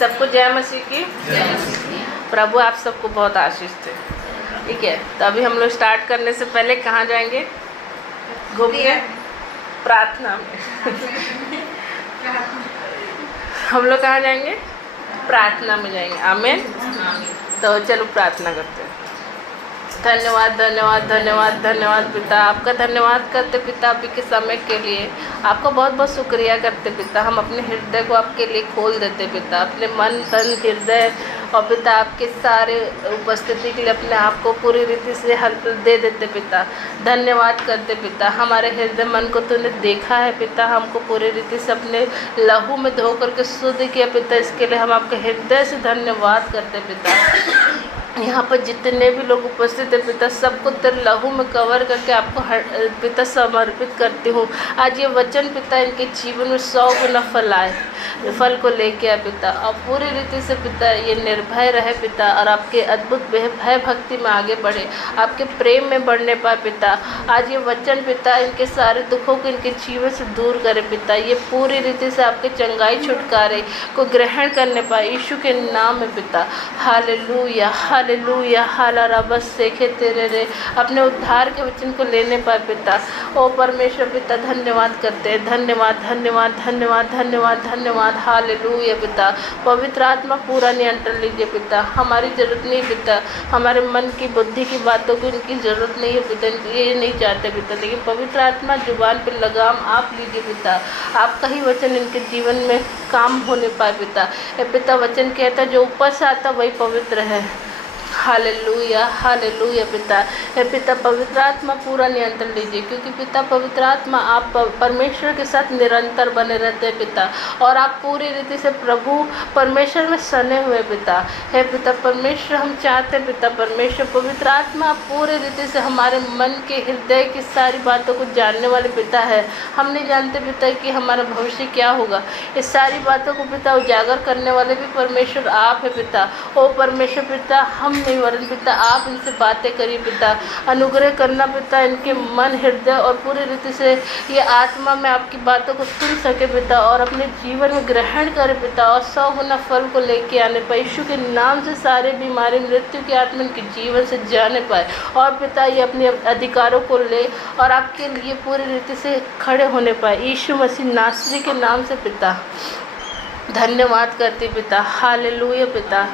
सबको जय मसीह की। प्रभु आप सबको बहुत आशीष दे। ठीक है, तो अभी हम लोग स्टार्ट करने से पहले कहाँ जाएंगे? घूमने, प्रार्थना में। हम लोग कहाँ जाएंगे? प्रार्थना में जाएंगे। आमीन। तो चलो प्रार्थना करते हैं। धन्यवाद धन्यवाद धन्यवाद धन्यवाद पिता, आपका धन्यवाद करते पिता अभी के समय के लिए। आपका बहुत बहुत शुक्रिया करते पिता। हम अपने हृदय को आपके लिए खोल देते पिता, अपने मन तन हृदय, और पिता आपके सारे उपस्थिति के लिए अपने आप को पूरी रीति से हेल्प दे देते पिता। धन्यवाद करते पिता, हमारे हृदय मन को तूने देखा है पिता, हमको पूरी रीति से अपने लहू में धो करके शुद्ध किया पिता। इसके लिए हम आपके हृदय से धन्यवाद करते पिता। यहाँ पर जितने भी लोग उपस्थित हैं पिता, सबको तेरे लहू में कवर करके आपको पिता समर्पित करती हूँ। आज ये वचन पिता इनके जीवन में 100 गुना फल आए, फल को लेके आए पिता, और पूरी रीति से पिता ये निर्भय रहे पिता, और आपके अद्भुत भय भक्ति में आगे बढ़े, आपके प्रेम में बढ़ने पाए पिता। आज ये वचन पिता इनके सारे दुखों को इनके जीवन से दूर करे पिता, ये पूरी रीति से आपके चंगाई छुटकारे को ग्रहण करने पाए यीशु के नाम में पिता। हालेलुया हालेलुया हालारा बस सेखे तेरे रे, अपने उद्धार के वचन को लेने पाए पिता। ओ परमेश्वर पिता धन्यवाद करते हैं, धन्यवाद धन्यवाद धन्यवाद धन्यवाद धन्यवाद। हालेलुया पिता, पवित्र आत्मा पूरा नियंत्रण लीजिए पिता। हमारी ज़रूरत नहीं पिता, हमारे मन की बुद्धि की बातों की इनकी ज़रूरत नहीं है पिता, ये नहीं चाहते पिता, लेकिन पवित्र आत्मा जुबान पर लगाम आप लीजिए पिता। आपका ही वचन इनके जीवन में काम होने पाए पिता। ये पिता वचन कहता है जो ऊपर से आता वही पवित्र है। हालेलुया हालेलुया पिता। हे पिता पवित्र आत्मा पूरा नियंत्रण लीजिए, क्योंकि पिता पवित्र आत्मा आप परमेश्वर के साथ निरंतर बने रहते हैं पिता, और आप पूरी रीति से प्रभु परमेश्वर में सने हुए पिता। हे पिता परमेश्वर हम चाहते हैं पिता परमेश्वर पवित्र आत्मा आप पूरी रीति से हमारे मन के हृदय की सारी बातों को जानने वाले पिता है। हम नहीं जानते पिता कि हमारा भविष्य क्या होगा, इस सारी बातों को पिता उजागर करने वाले भी परमेश्वर आप है पिता। ओ परमेश्वर पिता हम नहीं वरन पिता आप इनसे बातें करिए पिता, अनुग्रह करना पिता इनके मन हृदय और पूरी रीति से ये आत्मा में आपकी बातों को सुन सके पिता, और अपने जीवन में ग्रहण करे पिता, और 100 गुना फल को लेके आने पाए यीशु के नाम से। सारे बीमारी मृत्यु की आत्मा इनके जीवन से जाने पाए, और पिता ये अपने अधिकारों को ले और आपके लिए पूरी रीति से खड़े होने पाए यीशु मसीह नासरी के नाम से पिता। धन्यवाद करती पिता। हालेलुया पिता।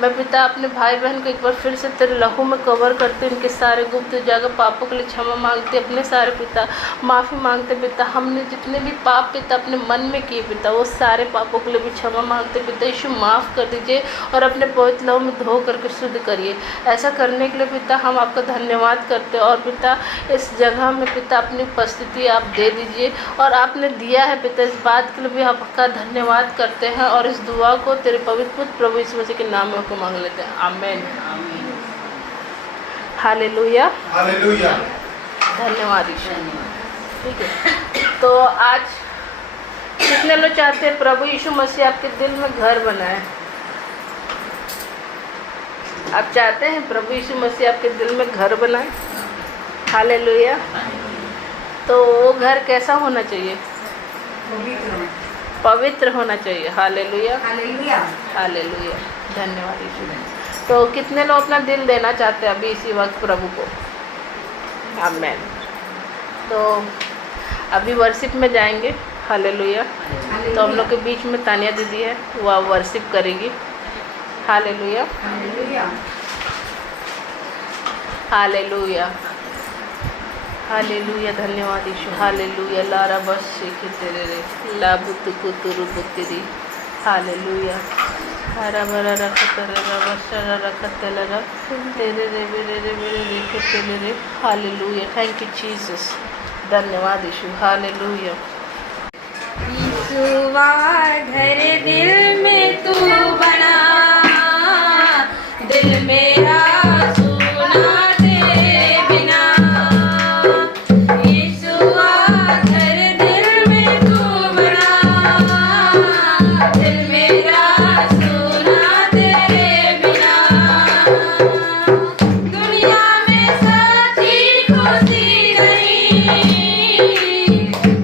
मैं पिता अपने भाई बहन को एक बार फिर से तेरे लहू में कवर करते, इनके सारे गुप्त उजागर पापों के लिए क्षमा मांगते, अपने सारे पिता माफ़ी मांगते पिता। हमने जितने भी पाप पिता अपने मन में किए पिता, वो सारे पापों के लिए भी क्षमा मांगते पिता। यीशु माफ़ कर दीजिए और अपने पवित्र लहू में धो करके शुद्ध करिए। ऐसा करने के लिए पिता हम आपका धन्यवाद करते, और पिता इस जगह में पिता अपनी उपस्थिति आप दे दीजिए, और आपने दिया है पिता इस बात के लिए भी आपका धन्यवाद करते हैं, और इस दुआ को तेरे पवित्र पुत्र प्रभु यीशु मसीह के नाम में को मांग लेते हैं। आमीन। Hallelujah hallelujah. धन्यवाद ईश्वर। ठीक है, तो आज कितने लोग चाहते हैं प्रभु यीशु मसीह आपके दिल में घर बनाए? आप चाहते हैं प्रभु यीशु मसीह आपके दिल में घर बनाए? हालेलुया। तो वो घर कैसा होना चाहिए? पवित्र होना चाहिए। Hallelujah hallelujah hallelujah. धन्यवाद यीशु। तो कितने लोग अपना दिल देना चाहते हैं अभी इसी वक्त प्रभु को? आमीन। तो अभी वर्शिप में जाएंगे। हालेलुया। तो हम लोग के बीच में तानिया दीदी है, वह वर्शिप करेगी। Hallelujah hallelujah hallelujah hallelujah. धन्यवाद यीशु। हालेलुया। लारा बस सीखे तेरे रे लाबुत कुतुरु बुतिरी। हालेलुया। हरा भरा रख तेरे बसरा रख तेरे तेरे रे मेरे रे मेरे रेखे तेरे रे। हालेलुया। Thank you Jesus. धन्यवाद यीशु। हालेलुया। यीशुआ घर दिल में तू बना, दिल मेरा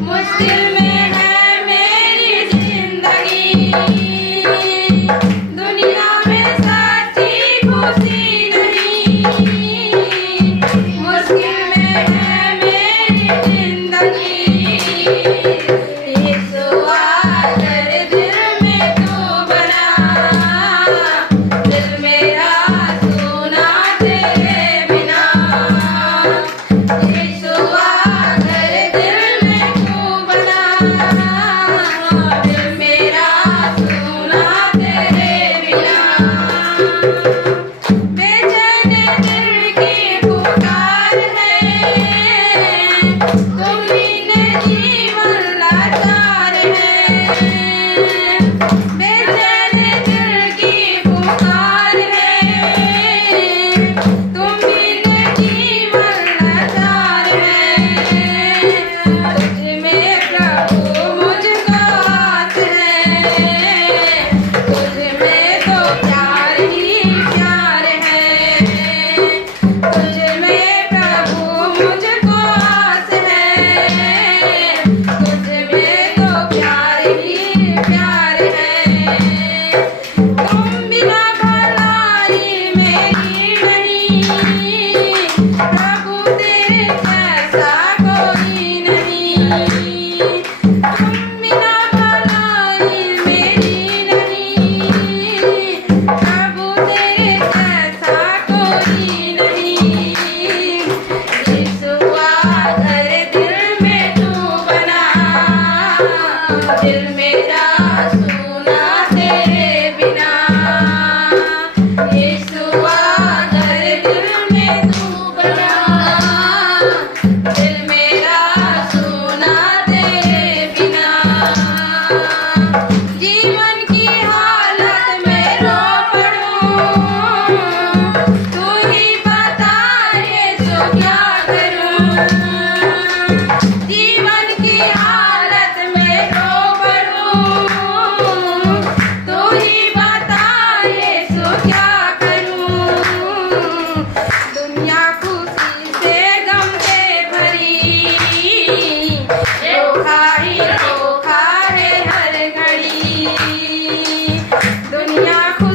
मुश्किल में है मेरी जिंदगी।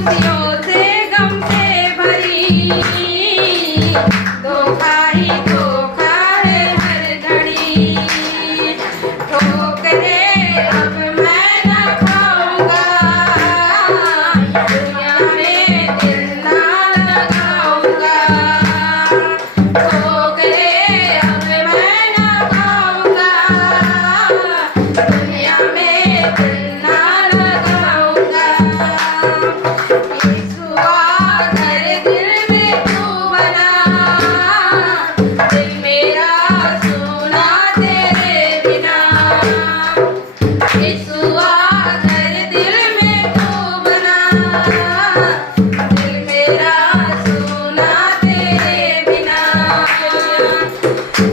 खुशियों से गम से भरी, धोखा ही धोखा है हर घड़ी। ठोकरे अब मैं न खाऊंगा, दुनिया में दिल ना लगाऊंगा। ठोकरे अब मैं न खाऊंगा, दुनिया में दिल ना लगाऊंगा। यीशुआ घर दिल में तू बना, दिल मेरा सुना तेरे बिना। यीशुआ घर दिल में तू बना, दिल मेरा सुना तेरे बिना।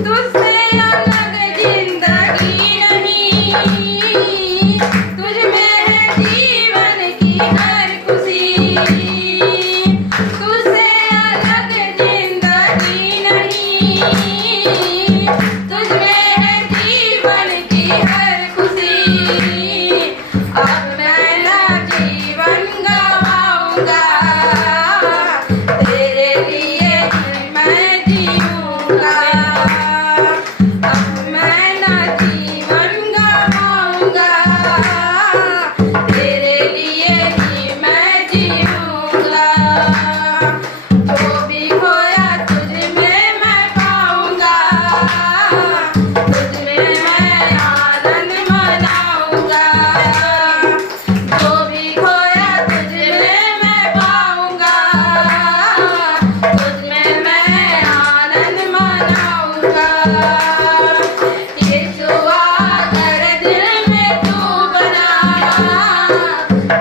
तुझसे अलग जिंदगी नहीं, तुझ में है जीवन की हर खुशी। तुझसे अलग जिंदगी नहीं, तुझ में है जीवन की हर खुशी। अब मैं ना जीवन गवाऊंगा, तेरे लिए ही मैं जीऊंगा। अब मैं ना जीवन गवाऊंगा, तेरे लिए ही मैं जीऊंगा। जो भी खोया तुझ में मैं पाऊंगा, तुझ में मैं आनंद मनाऊंगा। जो भी खोया तुझ में मैं पाऊंगा, तुझ में मैं आनंद मनाऊंगा। यीशुआ घर दिल में तू बना,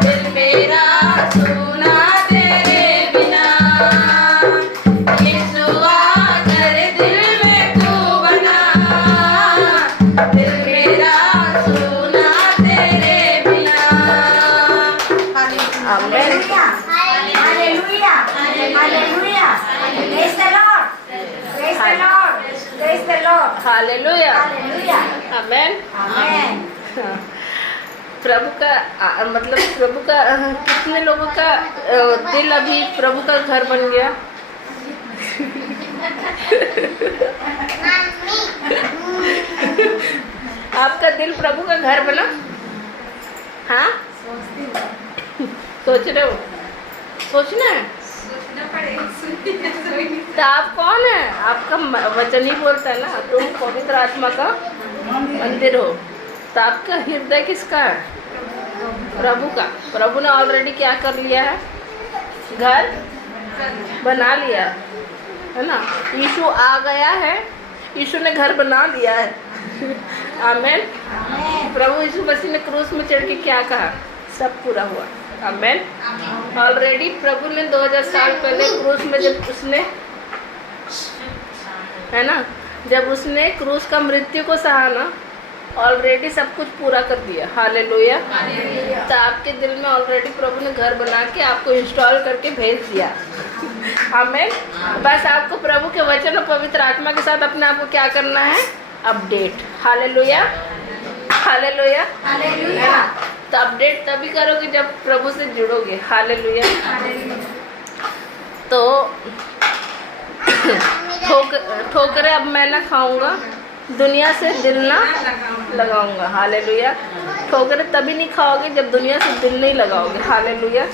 दिल मेरा सुना तेरे बिना। यीशुआ घर दिल में तू बना, दिल मेरा सुना तेरे बिना। आमेन। Hallelujah. Hallelujah. Praise the Lord. Praise the Lord. Praise the Lord. Hallelujah. Hallelujah. Amen. Amen. प्रभु का मतलब प्रभु का कितने लोगों का दिल अभी प्रभु का घर बन गया? आपका दिल प्रभु का घर बना? हाँ, सोच रहे हो? सोचना है तो आप कौन है? आपका वचन ही बोलता है ना, तुम पवित्र आत्मा का मंदिर हो। तो आपका हृदय किसका है? प्रभु का। प्रभु ने ऑलरेडी क्या कर लिया है? घर बना लिया है ना। यीशु आ गया है, यीशु ने घर बना लिया है। आमेन। प्रभु यीशु मसीह ने क्रूस में चढ़ के क्या कहा? सब पूरा हुआ। आमेन। ऑलरेडी प्रभु ने 2000 साल पहले क्रूस में जब उसने है ना, जब उसने क्रूस का मृत्यु को सहा ना, ऑलरेडी सब कुछ पूरा कर दिया। हालेलुया। तो आपके दिल में ऑलरेडी प्रभु ने घर बना के आपको इंस्टॉल करके भेज दिया। आमेन। बस आपको प्रभु के वचन और पवित्र आत्मा के साथ अपने आप को क्या करना है? अपडेट। हालेलुया। हालेलुया। Hallelujah. तो अपडेट तभी करोगे जब प्रभु से जुड़ोगे। हालेलुया। तो ठोकरे अब मैं ना खाऊंगा, दुनिया से दिल ना लगाऊंगा। हालेलुया। ठोकरे तभी नहीं खाओगे जब दुनिया से दिल नहीं लगाओगे। हालेलुया।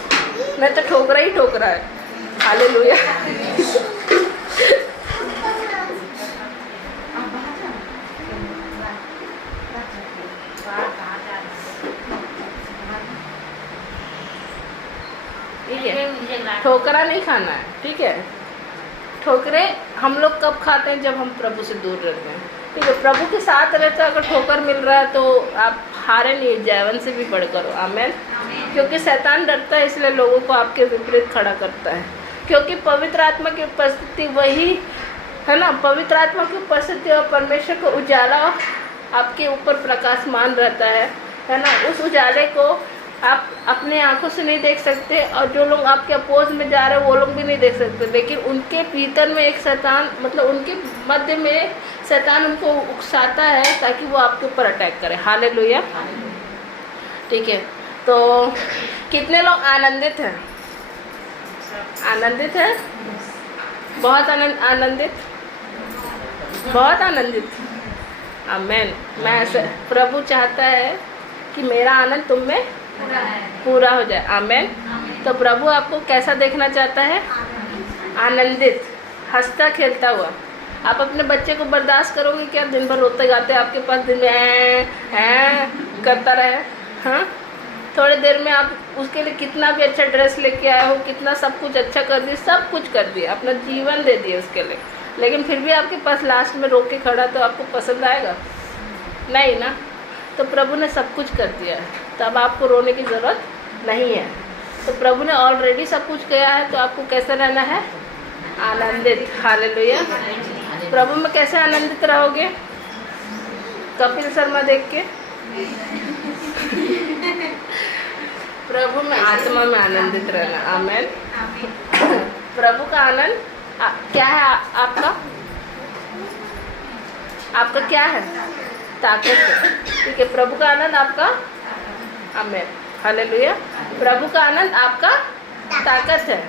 मैं तो ठोकरा ही ठोकरा है। हालेलुया। ठीक है, ठोकरा नहीं खाना है। ठीक है, ठोकरे हम लोग कब खाते हैं? जब हम प्रभु से दूर रहते हैं। ठीक है, प्रभु के साथ रहते अगर ठोकर मिल रहा है तो आप हारे नहीं, जैवन से भी बढ़कर हो। आमेन। क्योंकि शैतान डरता है, इसलिए लोगों को आपके विपरीत खड़ा करता है। क्योंकि पवित्र आत्मा की उपस्थिति वही है ना, पवित्र आत्मा की उपस्थिति और परमेश्वर का उजाला आपके ऊपर प्रकाशमान रहता है ना। उस उजाले को आप अपने आंखों से नहीं देख सकते, और जो लोग आपके अपोज में जा रहे हैं वो लोग भी नहीं देख सकते, लेकिन उनके भीतर में एक शैतान, मतलब उनके मध्य में शैतान उनको उकसाता है ताकि वो आपके ऊपर अटैक करे। हालेलुया। ठीक है, तो कितने लोग आनंदित हैं? आनंदित है? बहुत आनंदित, बहुत आनंदित। आमेन। मैं ऐसे, प्रभु चाहता है कि मेरा आनंद तुम में पूरा हो जाए। आमेन। तो प्रभु आपको कैसा देखना चाहता है? आनंदित, हंसता खेलता हुआ। आप अपने बच्चे को बर्दाश्त करोगे क्या? दिन भर रोते गाते आपके पास दिन में ऐ करता रहे? हाँ, थोड़ी देर में आप उसके लिए कितना भी अच्छा ड्रेस लेके आए हो, कितना सब कुछ अच्छा कर दिए, सब कुछ कर दिया, अपना जीवन दे दिया उसके लिए, लेकिन फिर भी आपके पास लास्ट में रो के खड़ा, तो आपको पसंद आएगा? नहीं ना। तो प्रभु ने सब कुछ कर दिया है, तो अब आपको रोने की ज़रूरत नहीं है। तो प्रभु ने ऑलरेडी सब कुछ किया है, तो आपको कैसे रहना है? आनंदित। हालेलुया। प्रभु में कैसे आनंदित रहोगे? कपिल शर्मा देख के? प्रभु में आत्मा में आनंदित रहना। आमेन। प्रभु का आनंद क्या है आपका? आपका क्या है? ताकत है। ठीक है, प्रभु का आनंद आपका। आमेन। हालेलुया। प्रभु का आनंद आपका ताकत है।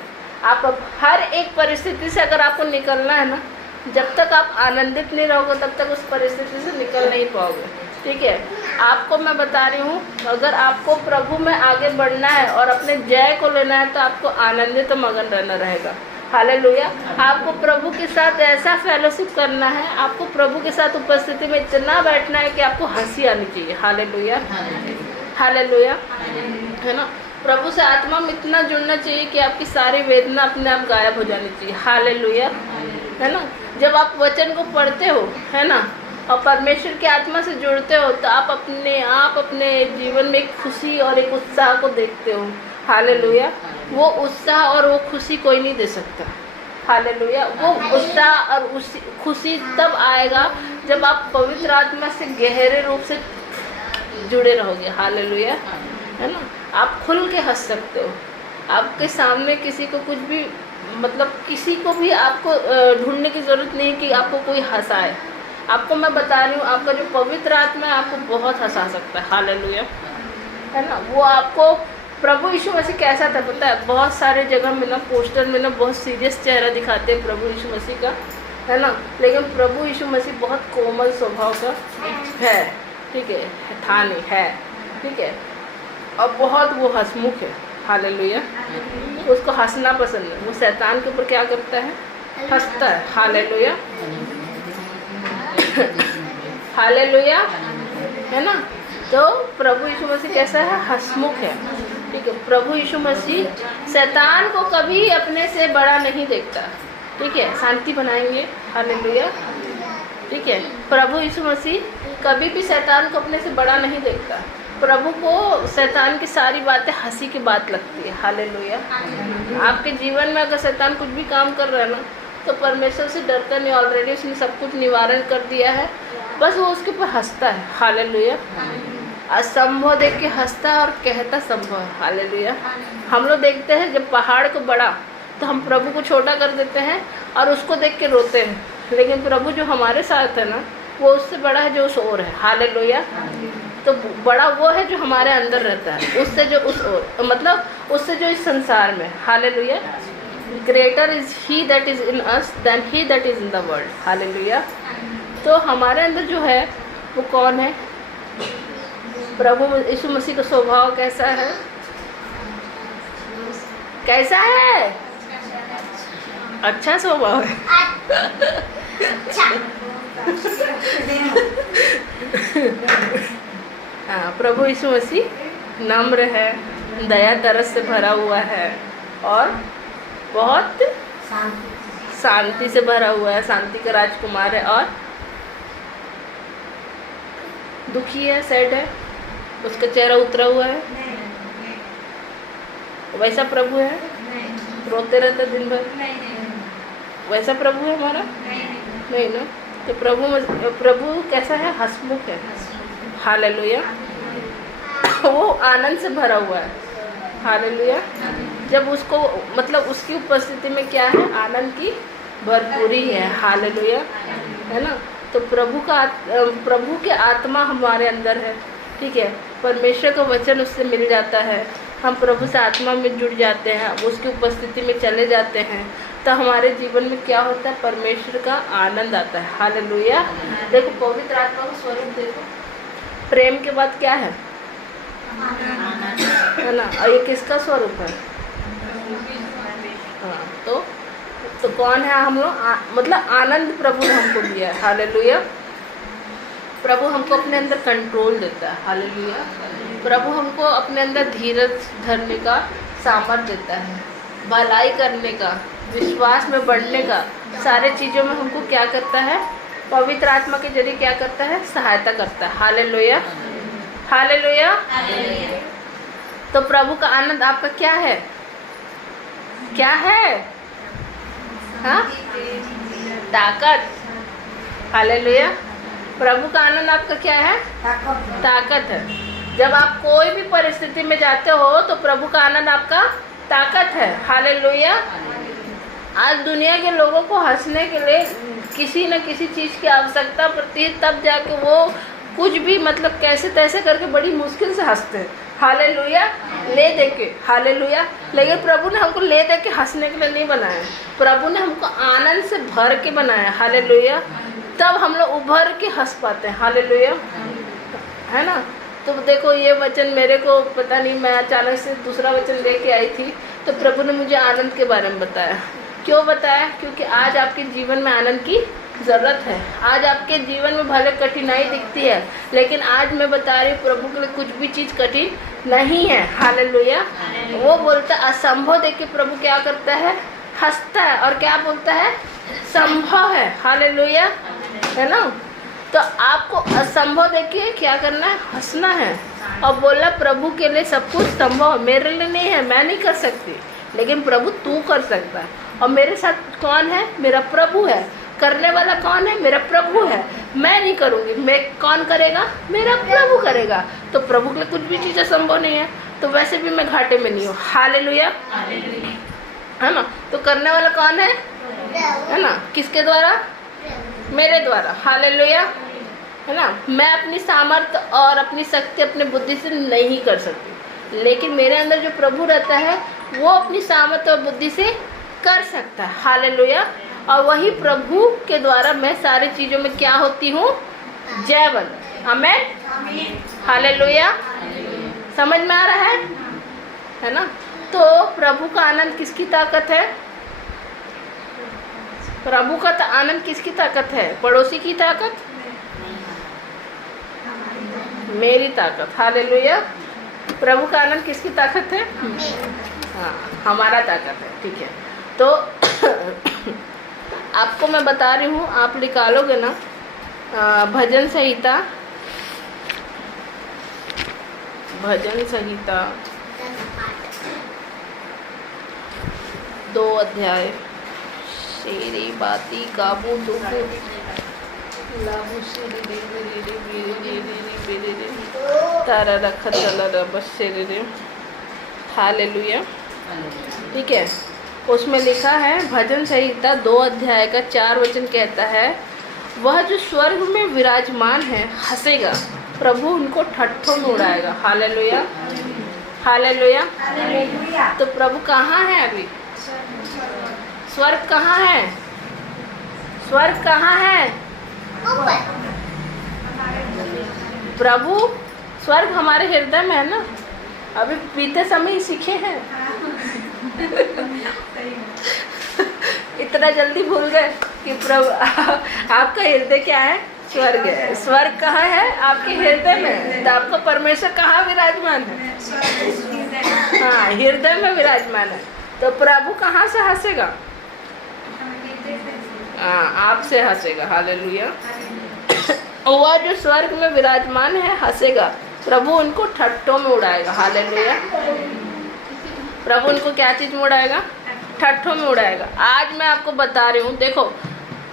आप हर एक परिस्थिति से अगर आपको निकलना है ना, जब तक आप आनंदित नहीं रहोगे तब तक उस परिस्थिति से निकल नहीं पाओगे। ठीक है, आपको मैं बता रही हूँ, अगर आपको प्रभु में आगे बढ़ना है और अपने जय को लेना है, तो आपको आनंदित तो मगन रहना रहेगा। हालेलुया। आपको प्रभु के साथ ऐसा फेलोशिप करना है, आपको प्रभु के साथ उपस्थिति में इतना बैठना है कि आपको हंसी आनी चाहिए। हालेलुया। हालेलुया। है ना। प्रभु से आत्मा में इतना जुड़ना चाहिए कि आपकी सारी वेदना अपने आप गायब हो जानी चाहिए। हालेलुया। है ना। जब आप वचन को पढ़ते हो, है ना, और परमेश्वर की आत्मा से जुड़ते हो, तो आप अपने जीवन में एक खुशी और एक उत्साह को देखते हो। हालेलुया। वो उत्साह और वो खुशी कोई नहीं दे सकता। हालेलुया। वो उत्साह और खुशी तब आएगा जब आप पवित्र आत्मा से गहरे रूप से जुड़े रहोगे। हालेलुया। है ना। आप खुल के हंस सकते हो। आपके सामने किसी को कुछ भी, मतलब किसी को भी आपको ढूंढने की ज़रूरत नहीं कि आपको कोई हंसाए। आपको मैं बता रही हूँ, आपका जो पवित्र आत्मा है आपको बहुत हंसा सकता है। हालेलुया। है ना। वो आपको, प्रभु यीशु मसीह कैसा था पता है? बहुत सारे जगह में ना, पोस्टर में ना, बहुत सीरियस चेहरा दिखाते हैं प्रभु यीशु मसीह का, है ना, लेकिन प्रभु यीशु मसीह बहुत कोमल स्वभाव का है। ठीक है, था नहीं है। ठीक है, और बहुत वो हंसमुख है। हालेलुया। उसको हंसना पसंद है। वो शैतान के ऊपर क्या करता है? हंसता है। हालेलुया। हालेलुया। है ना। तो प्रभु यीशु मसीह कैसा है? हंसमुख है। ठीक है, प्रभु यीशु मसीह शैतान को कभी अपने से बड़ा नहीं देखता। ठीक है, शांति बनाएंगे। हालेलुया। ठीक है, प्रभु यीशु मसीह कभी भी शैतान को अपने से बड़ा नहीं देखता। प्रभु को शैतान की सारी बातें हंसी की बात लगती है। हालेलुया। आपके जीवन में अगर शैतान कुछ भी काम कर रहा है ना, तो परमेश्वर से डरता नहीं, ऑलरेडी उसने सब कुछ निवारण कर दिया है, बस वो उसके ऊपर हंसता है। हालेलुया। असंभव देख के हंसता है और कहता संभव है। हालेलुया। हम लोग देखते हैं जब पहाड़ को बड़ा, तो हम प्रभु को छोटा कर देते हैं और उसको देख के रोते हैं, लेकिन प्रभु जो हमारे साथ है ना, वो उससे बड़ा है जो उस ओर है। हालेलुया। तो बड़ा वो है जो हमारे अंदर रहता है, उससे जो उस ओर, मतलब उससे जो इस संसार में। Hallelujah. Greater is he that is in us than he that is in the world. Hallelujah. तो हमारे अंदर जो है वो कौन है? प्रभु यीशु मसीह का स्वभाव कैसा है? कैसा है? अच्छा स्वभाव है। हाँ, प्रभु यीशु मसीह नम्र है, दया तरस से भरा हुआ है और बहुत शांति से भरा हुआ है। शांति का राजकुमार है और दुखी है, सैड है, उसका चेहरा उतरा हुआ है। वैसा प्रभु है? रोते रहता दिन भर? वैसा प्रभु है हमारा? नहीं ना। तो प्रभु कैसा है? हंसमुख है। हालेलुया। वो आनंद से भरा हुआ है। हालेलुया। जब उसको, मतलब उसकी उपस्थिति में क्या है? आनंद की भरपूरी है। हालेलुया। है ना। तो प्रभु के आत्मा हमारे अंदर है। ठीक है, परमेश्वर का वचन उससे मिल जाता है। हम प्रभु से आत्मा में जुड़ जाते हैं, उसकी उपस्थिति में चले जाते हैं, तो हमारे जीवन में क्या होता है, परमेश्वर का आनंद आता है। हालेलुया। देखो पवित्र आत्मा का स्वरूप देखो, प्रेम के बाद क्या है ना, और ये किसका स्वरूप है? हाँ, तो कौन है हम लोग? मतलब आनंद प्रभु ने हमको दिया है। हालेलुया। प्रभु हमको अपने अंदर कंट्रोल देता है। हालेलुया। प्रभु हमको अपने अंदर धीरज धरने का सामर्थ्य देता है, भलाई करने का, विश्वास में बढ़ने का, सारे चीज़ों में हमको क्या करता है, पवित्र आत्मा के जरिए क्या करता है, सहायता करता है। हालेलुया। हालेलुया। तो प्रभु का आनंद आपका क्या है? क्या है? हाँ, ताकत। हालेलुया। प्रभु का आनंद आपका क्या है? ताकत है। जब आप कोई भी परिस्थिति में जाते हो तो प्रभु का आनंद आपका ताकत है। हालेलुया। आज दुनिया के लोगों को हंसने के लिए किसी न किसी चीज़ की आवश्यकता पड़ती है, तब जाके वो कुछ भी मतलब कैसे तैसे करके बड़ी मुश्किल से हंसते हैं। हालेलुया। ले दे के। हालेलुया। लेकिन प्रभु ने हमको ले दे के हंसने के लिए नहीं बनाया, प्रभु ने हमको आनंद से भर के बनाया। हालेलुया। तब हम लोग उभर के हंस पाते हैं। हालेलुया, है ना। तो देखो ये वचन मेरे को पता नहीं, मैं अचानक से दूसरा वचन लेके आई थी, तो प्रभु ने मुझे आनंद के बारे में बताया। क्यों बताया? क्योंकि आज आपके जीवन में आनंद की ज़रूरत है। आज आपके जीवन में भले कठिनाई दिखती है, लेकिन आज मैं बता रही हूँ प्रभु के लिए कुछ भी चीज़ कठिन नहीं है। हालेलुया। वो बोलता असंभव देख के प्रभु क्या करता है, हंसता है, और क्या बोलता है, संभव है। हालेलुया, है ना। तो आपको असंभव देखिए क्या करना है, हंसना है, और बोला प्रभु के लिए सब कुछ संभव है। मेरे लिए नहीं है, मैं नहीं कर सकती, लेकिन प्रभु तू कर सकता है। और मेरे साथ कौन है? मेरा प्रभु है। करने वाला कौन है? मेरा प्रभु है। मैं नहीं करूँगी, मैं कौन करेगा? मेरा प्रभु करेगा। तो प्रभु के लिए कुछ भी चीज़ असंभव नहीं है, तो वैसे भी मैं घाटे में नहीं हूँ। हालेलुया, है ना। तो करने वाला कौन है ना, किसके द्वारा? मेरे द्वारा। हालेलुया, है ना। मैं अपनी सामर्थ्य और अपनी शक्ति अपने बुद्धि से नहीं कर सकती, लेकिन मेरे अंदर जो प्रभु रहता है वो अपनी सामर्थ्य और बुद्धि से कर सकता है। हालेलुया। और वही प्रभु के द्वारा मैं सारी चीज़ों में क्या होती हूँ, जयवंत। आमीन। हालेलुया। समझ में आ रहा है ना। तो प्रभु का आनंद किसकी ताकत है? प्रभु का आनंद किसकी ताकत है? पड़ोसी की ताकत? मेरी ताकत। हालेलुया। प्रभु का आनंद किसकी ताकत है? हाँ, हमारा ताकत है। ठीक है। तो आपको मैं बता रही हूँ, आप निकालोगे ना भजन संहिता, भजन संहिता 2 अध्याय, शेरी बाती काबू दुखू लाबू शेरी तारा रखा चला रबस शेरी। हालेलुया। ठीक है। उसमें लिखा है, भजन संहिता 2 अध्याय का 4 वचन कहता है, वह जो स्वर्ग में विराजमान है हंसेगा, प्रभु उनको ठट्ठों में उड़ाएगा। हालेलुया। हालेलुया। तो प्रभु कहाँ है अभी? स्वर्ग कहाँ है? स्वर्ग कहाँ है? प्रभु स्वर्ग हमारे हृदय में है ना। अभी बीते समय ही सीखे हैं इतना जल्दी भूल गए कि प्रभु आपका हृदय क्या है? स्वर्ग है। स्वर्ग कहाँ है? आपके हृदय में। तो आपका परमेश्वर कहाँ विराजमान है? हाँ, हृदय में विराजमान है। तो प्रभु कहाँ से हंसेगा? हाँ, आपसे हंसेगा। हालेलुया। वह जो स्वर्ग में विराजमान है हंसेगा, प्रभु उनको ठट्ठों में उड़ाएगा। हालेलुया। प्रभु उनको क्या चीज़ में उड़ाएगा? ठट्ठों में उड़ाएगा। आज मैं आपको बता रही हूँ, देखो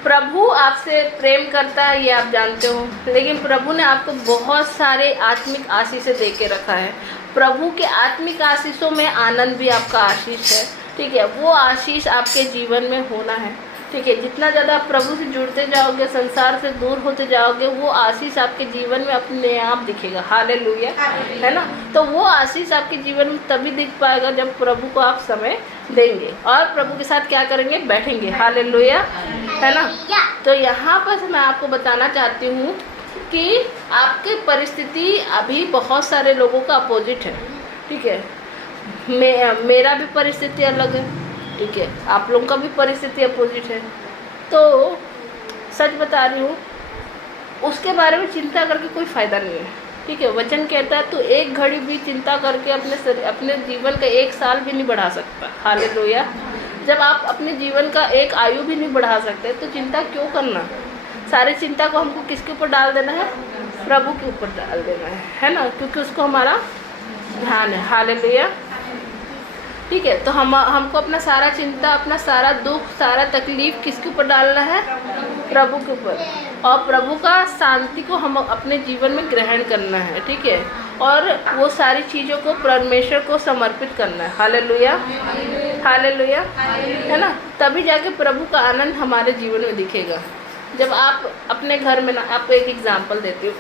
प्रभु आपसे प्रेम करता है, ये आप जानते हो, लेकिन प्रभु ने आपको बहुत सारे आत्मिक आशीष दे के रखा है। प्रभु के आत्मिक आशीषों में आनंद भी आपका आशीष है। ठीक है, वो आशीष आपके जीवन में होना है। ठीक है, जितना ज़्यादा आप प्रभु से जुड़ते जाओगे, संसार से दूर होते जाओगे, वो आशीष आपके जीवन में अपने आप दिखेगा। हालेलुया, है ना। तो वो आशीष आपके जीवन में तभी दिख पाएगा जब प्रभु को आप समय देंगे और प्रभु के साथ क्या करेंगे, बैठेंगे। हालेलुया, है ना। तो यहाँ पर मैं आपको बताना चाहती हूँ कि आपकी परिस्थिति अभी बहुत सारे लोगों का अपोजिट है। ठीक है, मेरा भी परिस्थिति अलग है। ठीक है, आप लोगों का भी परिस्थिति अपोजिट है। तो सच बता रही हूँ, उसके बारे में चिंता करके कोई फ़ायदा नहीं है। ठीक है, वचन कहता है तो एक घड़ी भी चिंता करके अपने जीवन का 1 साल भी नहीं बढ़ा सकता। हालेलुया। जब आप अपने जीवन का एक आयु भी नहीं बढ़ा सकते तो चिंता क्यों करना। सारी चिंता को हमको किसके ऊपर डाल देना है, प्रभु के ऊपर डाल देना है ना, क्योंकि उसको हमारा ध्यान है। हालेलुया। ठीक है, तो हमको अपना सारा चिंता, अपना सारा दुख, सारा तकलीफ किसके ऊपर डालना है, प्रभु के ऊपर। और प्रभु का शांति को हम अपने जीवन में ग्रहण करना है। ठीक है, और वो सारी चीज़ों को परमेश्वर को समर्पित करना है। हालेलुया, हालेलुया, है ना। तभी जाके प्रभु का आनंद हमारे जीवन में दिखेगा। जब आप अपने घर में ना, आपको एक एग्जांपल देती हूँ।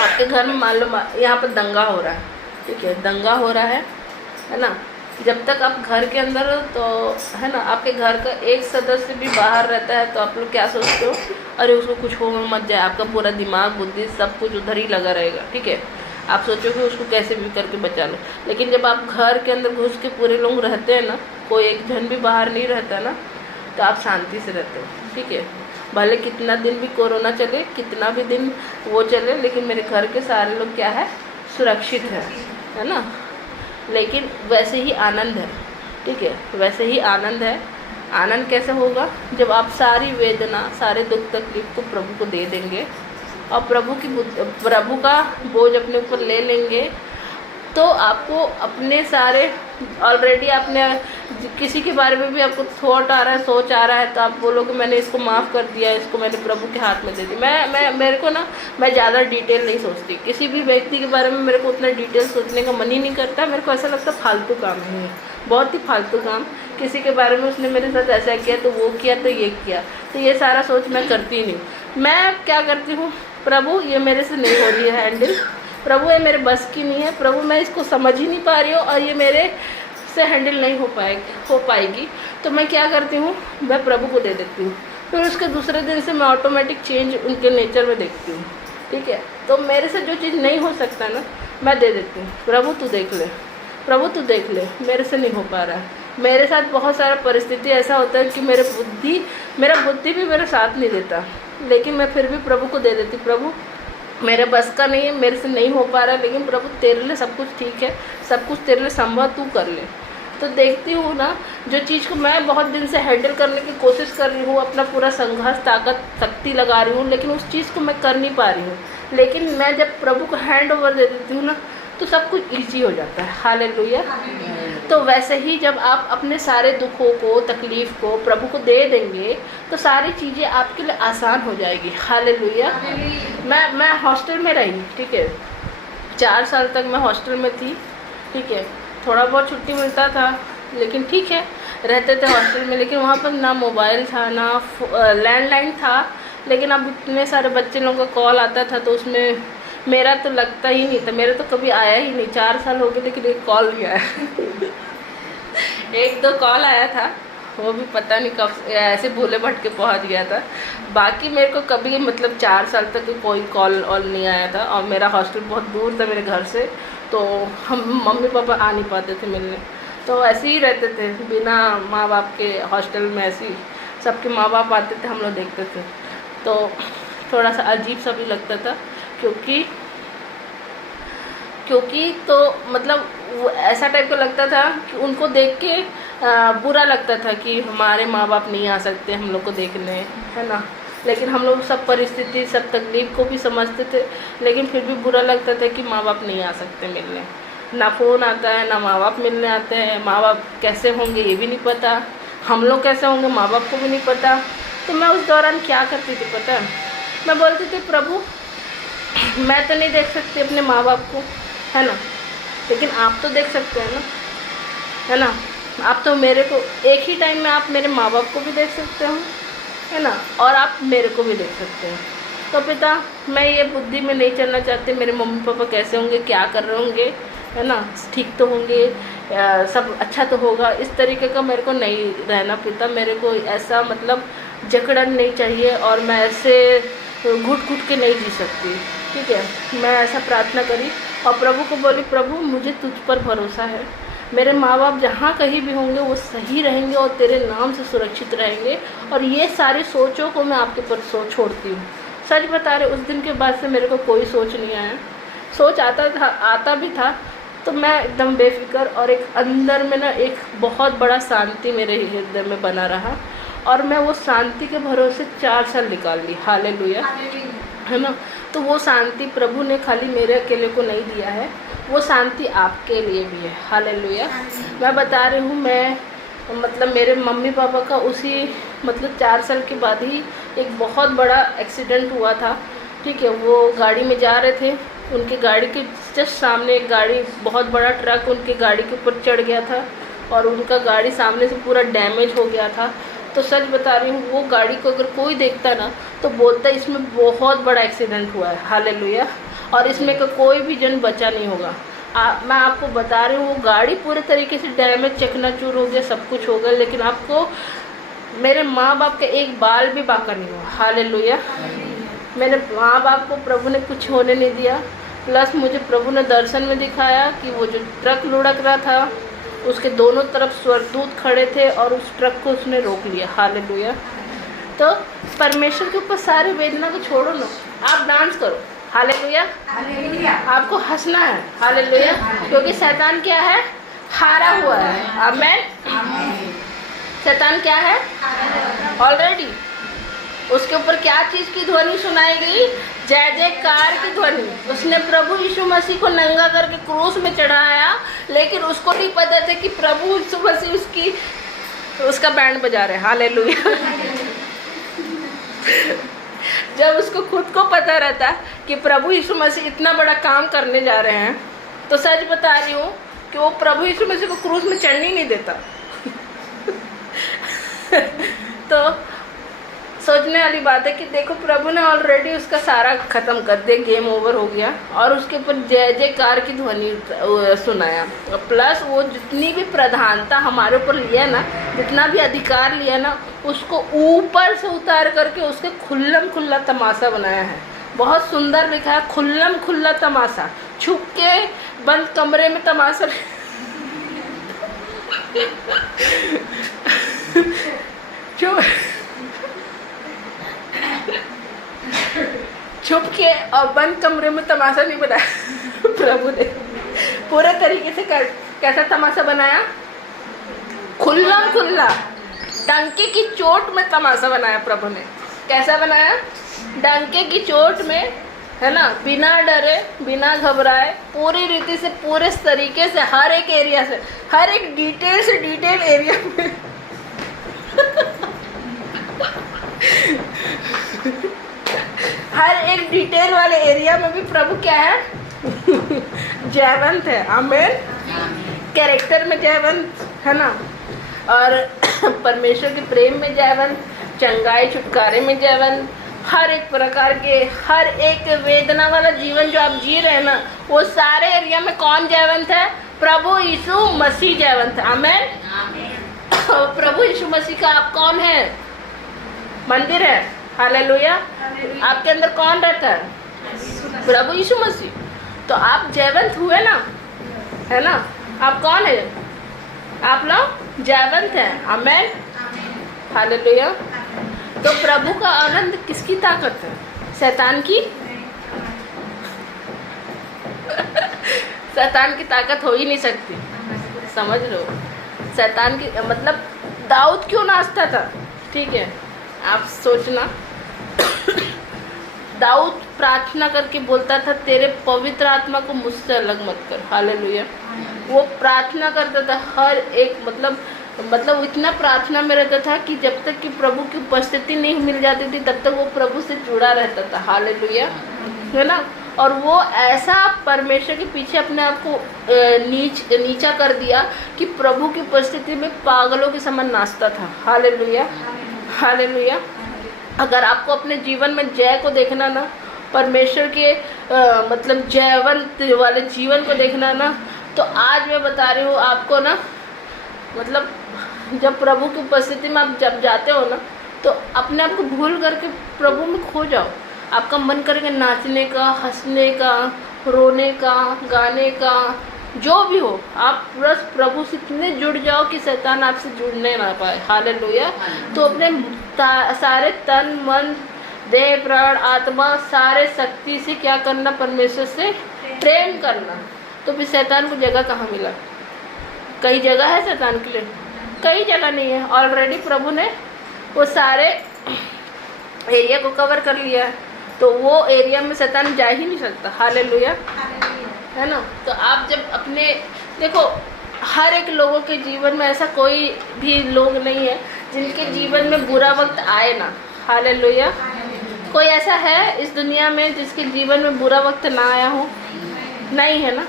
आपके घर में मान लो यहाँ पर दंगा हो रहा है। ठीक है, दंगा हो रहा है ना। जब तक आप घर के अंदर हो तो है ना, आपके घर का एक सदस्य भी बाहर रहता है तो आप लोग क्या सोचते हो, अरे उसको कुछ हो मत जाए। आपका पूरा दिमाग, बुद्धि, सब कुछ उधर ही लगा रहेगा। ठीक है, आप सोचोगे उसको कैसे भी करके बचा लो। लेकिन जब आप घर के अंदर घुस के पूरे लोग रहते हैं ना, कोई एक जन भी बाहर नहीं रहता ना, तो आप शांति से रहते हो। ठीक है, भले कितना दिन भी कोरोना चले, कितना भी दिन वो चले, लेकिन मेरे घर के सारे लोग क्या है, सुरक्षित है ना। लेकिन वैसे ही आनंद है। ठीक है, वैसे ही आनंद है। आनंद कैसे होगा, जब आप सारी वेदना, सारे दुख तकलीफ को प्रभु को दे देंगे और प्रभु का बोझ अपने ऊपर ले लेंगे। तो आपको अपने सारे ऑलरेडी आपने किसी के बारे में भी आपको थॉट आ रहा है, सोच आ रहा है, तो आप बोलोगे मैंने इसको माफ़ कर दिया, इसको मैंने प्रभु के हाथ में दे दी। मेरे को ना, मैं ज़्यादा डिटेल नहीं सोचती किसी भी व्यक्ति के बारे में। मेरे को उतना डिटेल सोचने का मन ही नहीं करता। मेरे को ऐसा लगता फालतू काम है, बहुत ही फालतू काम। किसी के बारे में उसने मेरे साथ ऐसा किया तो वो किया तो ये किया, तो ये सारा सोच मैं करती नहीं। मैं क्या करती हूँ, प्रभु ये मेरे से नहीं हो रही है हैंडल, प्रभु ये मेरे बस की नहीं है, प्रभु मैं इसको समझ ही नहीं पा रही हूँ और ये मेरे से हैंडल नहीं हो पाएगी। तो मैं क्या करती हूँ, मैं प्रभु को दे देती हूँ। फिर उसके दूसरे दिन से मैं ऑटोमेटिक चेंज उनके नेचर में देखती हूँ। ठीक है, तो मेरे से जो चीज़ नहीं हो सकता ना, मैं दे देती हूँ, प्रभु तू देख ले, प्रभु तू देख ले, मेरे से नहीं हो पा रहा है। मेरे साथ बहुत सारा परिस्थिति ऐसा होता है कि मेरा बुद्धि भी मेरा साथ नहीं देता, लेकिन मैं फिर भी प्रभु को दे देती। प्रभु मेरे बस का नहीं है, मेरे से नहीं हो पा रहा है, लेकिन प्रभु तेरे लिए सब कुछ ठीक है, सब कुछ तेरे लिए संभव, तू कर ले। तो देखती हूँ ना, जो चीज़ को मैं बहुत दिन से हैंडल करने की कोशिश कर रही हूँ, अपना पूरा संघर्ष, ताकत, शक्ति लगा रही हूँ, लेकिन उस चीज़ को मैं कर नहीं पा रही हूँ। लेकिन मैं जब प्रभु को हैंड ओवर दे देती हूँ ना, तो सब कुछ ईजी हो जाता है। हालेलुया। तो वैसे ही जब आप अपने सारे दुखों को, तकलीफ़ को प्रभु को दे देंगे तो सारी चीज़ें आपके लिए आसान हो जाएगी। हालेलुया। मैं हॉस्टल में रही। ठीक है, 4 साल तक मैं हॉस्टल में थी। ठीक है, थोड़ा बहुत छुट्टी मिलता था, लेकिन ठीक है, रहते थे हॉस्टल में। लेकिन वहाँ पर ना मोबाइल था, ना लैंडलाइन था। लेकिन अब इतने सारे बच्चे लोगों का कॉल आता था तो उसमें मेरा तो लगता ही नहीं था, मेरा तो कभी आया ही नहीं। 4 साल हो गए, लेकिन एक कॉल भी आया 1-2 कॉल आया था, वो भी पता नहीं कब ऐसे भूले भटके पहुंच गया था। बाकी मेरे को कभी मतलब 4 साल तक कोई कॉल नहीं आया था। और मेरा हॉस्टल बहुत दूर था मेरे घर से, तो हम मम्मी पापा आ नहीं पाते थे मिलने, तो ऐसे ही रहते थे बिना माँ बाप के हॉस्टल में। ऐसे ही सबके माँ बाप आते थे, हम लोग देखते थे, तो थोड़ा सा अजीब सा भी लगता था। क्योंकि तो मतलब ऐसा टाइप का लगता था कि उनको देख के बुरा लगता था कि हमारे माँ बाप नहीं आ सकते हम लोग को देखने, है ना। लेकिन हम लोग सब परिस्थिति, सब तकलीफ को भी समझते थे, लेकिन फिर भी बुरा लगता था कि माँ बाप नहीं आ सकते मिलने। ना फ़ोन आता है, ना माँ बाप मिलने आते हैं। माँ बाप कैसे होंगे ये भी नहीं पता, हम लोग कैसे होंगे माँ बाप को भी नहीं पता। तो मैं उस दौरान क्या करती थी पता है, मैं बोलती थी प्रभु मैं तो नहीं देख सकती अपने माँ बाप को, है ना, लेकिन आप तो देख सकते हैं ना, है ना। आप तो मेरे को एक ही टाइम में आप मेरे माँ बाप को भी देख सकते हो, है ना, और आप मेरे को भी देख सकते हो। तो पिता, मैं ये बुद्धि में नहीं चलना चाहती मेरे मम्मी पापा कैसे होंगे, क्या कर रहे होंगे, है ना, ठीक तो होंगे, सब अच्छा तो होगा, इस तरीके का मेरे को नहीं रहना पिता। मेरे को ऐसा मतलब जकड़न नहीं चाहिए और मैं ऐसे घुट घुट के नहीं जी सकती, ठीक है। मैं ऐसा प्रार्थना करी और प्रभु को बोली, प्रभु मुझे तुझ पर भरोसा है, मेरे माँ बाप जहाँ कहीं भी होंगे वो सही रहेंगे और तेरे नाम से सुरक्षित रहेंगे, और ये सारी सोचों को मैं आपके ऊपर छोड़ती हूँ। सच बता रहे, उस दिन के बाद से मेरे को कोई सोच नहीं आया। सोच आता भी था तो मैं एकदम बेफिक्र, और एक अंदर में ना एक बहुत बड़ा शांति मेरे हृदय में बना रहा, और मैं वो शांति के भरोसे 4 साल निकाल ली। हालेलुया, है ना। तो वो शांति प्रभु ने खाली मेरे अकेले को नहीं दिया है, वो शांति आपके लिए भी है। हालेलुया। मैं बता रही हूँ, मैं मतलब मेरे मम्मी पापा का उसी मतलब 4 साल के बाद ही एक बहुत बड़ा एक्सीडेंट हुआ था, ठीक है। वो गाड़ी में जा रहे थे, उनकी गाड़ी के जस्ट सामने एक गाड़ी, बहुत बड़ा ट्रक उनकी गाड़ी के ऊपर चढ़ गया था और उनका गाड़ी सामने से पूरा डैमेज हो गया था। तो सच बता रही हूँ, वो गाड़ी को अगर कोई देखता ना तो बोलता इसमें बहुत बड़ा एक्सीडेंट हुआ है। हालेलुया। और इसमें का कोई भी जन बचा नहीं होगा। मैं आपको बता रही हूँ, वो गाड़ी पूरे तरीके से डैमेज, चकनाचूर हो गया, सब कुछ हो गया, लेकिन आपको मेरे माँ बाप का एक बाल भी बाका नहीं हुआ। हालेलुया। मेरे माँ बाप को प्रभु ने कुछ होने नहीं दिया, प्लस मुझे प्रभु ने दर्शन में दिखाया कि वो जो ट्रक लुढ़क रहा था उसके दोनों तरफ स्वर्गदूत खड़े थे और उस ट्रक को उसने रोक लिया। हालेलुया। तो परमेश्वर के ऊपर सारी वेदना को छोड़ो ना, आप डांस करो। हालेलुया। हालेलुया। आपको हंसना है। हालेलुया। क्योंकि शैतान क्या है? हारा हुआ है। आमेन। शैतान क्या है? ऑलरेडी उसके ऊपर क्या चीज़ की ध्वनि सुनाई गई? जय जयकार की ध्वनि। उसने प्रभु यीशु मसीह को नंगा करके क्रूस में चढ़ाया, लेकिन उसको नहीं पता था कि प्रभु यीशु मसीह उसका बैंड बजा रहे हैं। हालेलुया। जब उसको खुद को पता रहता कि प्रभु यीशु मसीह इतना बड़ा काम करने जा रहे हैं, तो सच बता रही हूँ कि वो प्रभु यीशु मसीह को क्रूस में चढ़ने ही नहीं देता। तो सोचने वाली बात है कि देखो, प्रभु ने ऑलरेडी उसका सारा खत्म कर दिया, गेम ओवर हो गया, और उसके ऊपर जय जयकार की ध्वनि सुनाया। प्लस वो जितनी भी प्रधानता हमारे ऊपर लिया ना, जितना भी अधिकार लिया ना, उसको ऊपर से उतार करके उसके खुल्लम खुल्ला तमाशा बनाया है। बहुत सुंदर लिखा है, खुल्लम खुल्ला तमाशा। छुप के बंद कमरे में तमाशा छुप के और बंद कमरे में तमाशा नहीं बनाया। प्रभु ने पूरे तरीके से कैसा तमाशा बनाया? खुल्ला खुल्ला, डंके की चोट में तमाशा बनाया प्रभु ने। कैसा बनाया? डंके की चोट में, है ना, बिना डरे, बिना घबराए, पूरी रीति से, पूरे तरीके से, हर एक एरिया से, हर एक डिटेल से डिटेल एरिया में हर एक डिटेल वाले एरिया में भी प्रभु क्या है? जयवंत है। आमेन। कैरेक्टर में जयवंत, है ना, और परमेश्वर के प्रेम में जयवंत, चंगाई छुटकारे में जयवंत, हर एक प्रकार के, हर एक वेदना वाला जीवन जो आप जी रहे हैं ना, वो सारे एरिया में कौन जयवंत है? प्रभु यीशु मसीह जयवंत है। आमेन। प्रभु यीशु मसीह का आप कौन है? मंदिर है। हालेलुया। आपके अंदर कौन रहता है? प्रभु यीशु मसीह। तो आप जयवंत हुए ना, है ना। आप कौन है? आप लोग जयवंत हैं। आमेन। हालेलुया। तो प्रभु का आनंद किसकी ताकत है? शैतान की? शैतान की ताकत हो ही नहीं सकती। समझ लो, शैतान की मतलब दाऊद क्यों नाचता था? ठीक है, आप सोचना। दाऊद प्रार्थना करके बोलता था, तेरे पवित्र आत्मा को मुझसे अलग मत कर। हालेलुया। वो प्रार्थना करता था हर एक, मतलब इतना प्रार्थना में रहता था कि जब तक कि प्रभु की उपस्थिति नहीं मिल जाती थी तब तक वो प्रभु से जुड़ा रहता था। हालेलुया, है ना। और वो ऐसा परमेश्वर के पीछे अपने आप को नीचा कर दिया कि प्रभु की उपस्थिति में पागलों के समान नाचता था। Hallelujah, hallelujah. अगर आपको अपने जीवन में जय को देखना ना, परमेश्वर के मतलब जयवंत वाले जीवन को देखना ना, तो आज मैं बता रही हूँ आपको ना, मतलब जब प्रभु की उपस्थिति में आप जब जाते हो ना, तो अपने आप को भूल करके प्रभु में खो जाओ। आपका मन करेगा नाचने का, हंसने का, रोने का, गाने का, जो भी हो, आप बस प्रभु से इतने जुड़ जाओ कि शैतान आपसे जुड़ने ना पाए। हालेलुया। तो अपने सारे तन मन देह प्राण आत्मा सारे शक्ति से क्या करना, परमेश्वर से प्रेम करना। तो फिर शैतान को जगह कहाँ मिला? कई जगह है शैतान के लिए? कई जगह नहीं है। ऑलरेडी प्रभु ने वो सारे एरिया को कवर कर लिया है, तो वो एरिया में शैतान जा ही नहीं सकता। हालेलुया, है ना। तो आप जब अपने देखो, हर एक लोगों के जीवन में ऐसा कोई भी लोग नहीं है जिनके जीवन में बुरा वक्त आए ना। हालेलुया। कोई ऐसा है इस दुनिया में जिसके जीवन में बुरा वक्त ना आया हो? नहीं है ना,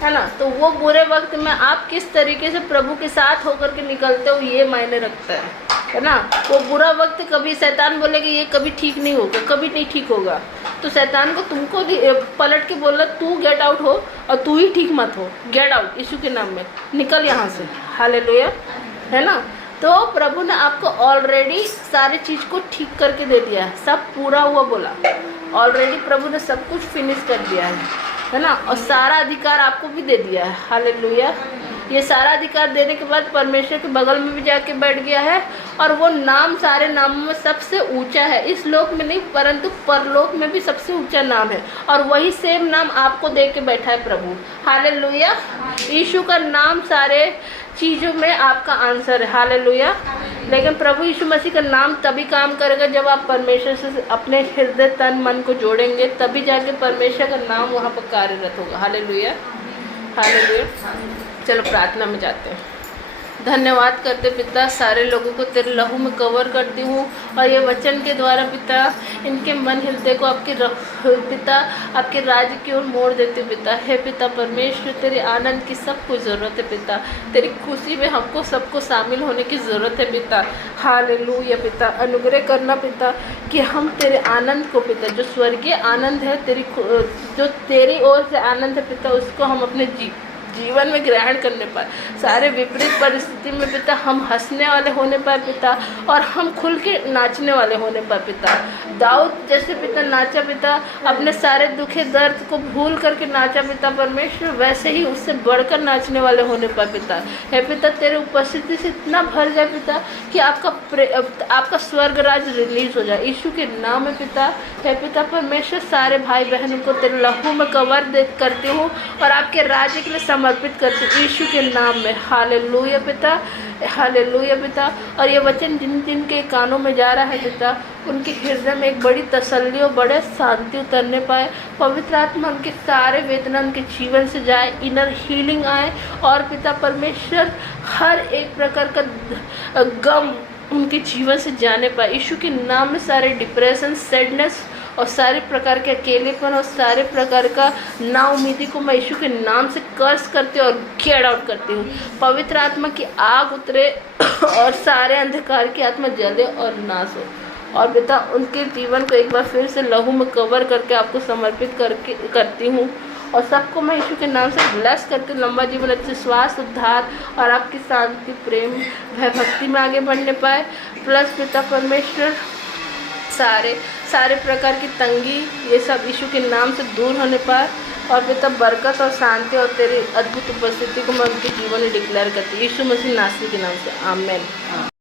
है ना। तो वो बुरे वक्त में आप किस तरीके से प्रभु के साथ होकर के निकलते हो, ये मायने रखता है ना। वो बुरा वक्त कभी शैतान बोलेगा ये कभी ठीक नहीं होगा, कभी नहीं ठीक होगा, तो शैतान को तुमको पलट के बोला तू गेट आउट हो और तू ही ठीक मत हो। गेट आउट, यीशु के नाम में निकल यहाँ से। हालेलुया, है ना। तो प्रभु ने आपको ऑलरेडी सारी चीज़ को ठीक करके दे दिया है, सब पूरा हुआ बोला। ऑलरेडी प्रभु ने सब कुछ फिनिश कर दिया है ना। और सारा अधिकार आपको भी दे दिया है। हालेलुया। ये सारा अधिकार देने के बाद परमेश्वर के बगल में भी जाके बैठ गया है, और वो नाम सारे नामों में सबसे ऊंचा है। इस लोक में नहीं परंतु परलोक में भी सबसे ऊंचा नाम है, और वही सेम नाम आपको दे के बैठा है प्रभु। हालेलुया। यीशु का नाम सारे चीज़ों में आपका आंसर है। हालेलुया। लेकिन प्रभु यीशु मसीह का नाम तभी काम करेगा जब आप परमेश्वर से अपने हृदय तन मन को जोड़ेंगे, तभी जाके परमेश्वर का नाम वहाँ पर कार्यरत होगा। Hallelujah, hallelujah. चलो प्रार्थना में जाते हैं। धन्यवाद करते पिता, सारे लोगों को तेरे लहू में कवर करती हूँ, और ये वचन के द्वारा पिता इनके मन हृदय को आपके पिता आपके राज्य की ओर मोड़ देते हो पिता। हे पिता परमेश्वर, तेरे आनंद की सबको ज़रूरत है पिता, तेरी खुशी में हमको सबको शामिल होने की ज़रूरत है पिता। हालेलुया पिता, अनुग्रह करना पिता कि हम तेरे आनंद को पिता, जो स्वर्गीय आनंद है, जो तेरी ओर से आनंद है पिता, उसको हम अपने जीवन में ग्रहण करने पाए। सारे विपरीत परिस्थिति में पिता हम हंसने वाले होने पाए पिता, और हम खुल के नाचने वाले होने पाए पिता। दाऊद जैसे पिता नाचा पिता, अपने सारे दुखे दर्द को भूल करके नाचा पिता परमेश्वर, वैसे ही उससे बढ़कर नाचने वाले होने पाए पिता। हे पिता तेरे उपस्थिति से इतना भर जाए पिता कि आपका स्वर्ग राज रिलीज हो जाए यीशु के नाम में पिता। हे पिता परमेश्वर, सारे भाई बहनों को तेरे लहू में कवर करती हूँ और आपके राज्य के लिए समर्पित करती हूँ यीशु के नाम में। हालेलुया पिता, हालेलुया पिता। और ये वचन जिन जिन के कानों में जा रहा है पिता, उनके हृदय में एक बड़ी तसल्ली और बड़े शांति उतरने पाए। पवित्र आत्मा उनके सारे वेदना उनके जीवन से जाए, इनर हीलिंग आए, और पिता परमेश्वर हर एक प्रकार का गम उनके जीवन से जाने पाए यीशु के नाम में। सारे डिप्रेशन, सैडनेस और सारे प्रकार के अकेलेपन और सारे प्रकार का नाउमीदी को मैं यीशु के नाम से कर्स करती हूँ और गेट आउट करती हूँ। पवित्र आत्मा की आग उतरे और सारे अंधकार की आत्मा जले और नाश हो। और पिता उनके जीवन को एक बार फिर से लहू में कवर करके आपको समर्पित करती हूँ, और सबको मैं यीशु के नाम से ब्लेस करती हूँ। लंबा जीवन, अच्छे स्वास्थ्य, उद्धार और आपकी शांति, प्रेम, भय भक्ति में आगे बढ़ने पाए। प्लस पिता परमेश्वर सारे प्रकार की तंगी ये सब यीशु के नाम से दूर होने पाए। और पिता बरकत और शांति और तेरी अद्भुत उपस्थिति को मैं उनके जीवन में डिक्लेयर करती हूँ यीशु मसीह नासरी के नाम से। आमीन।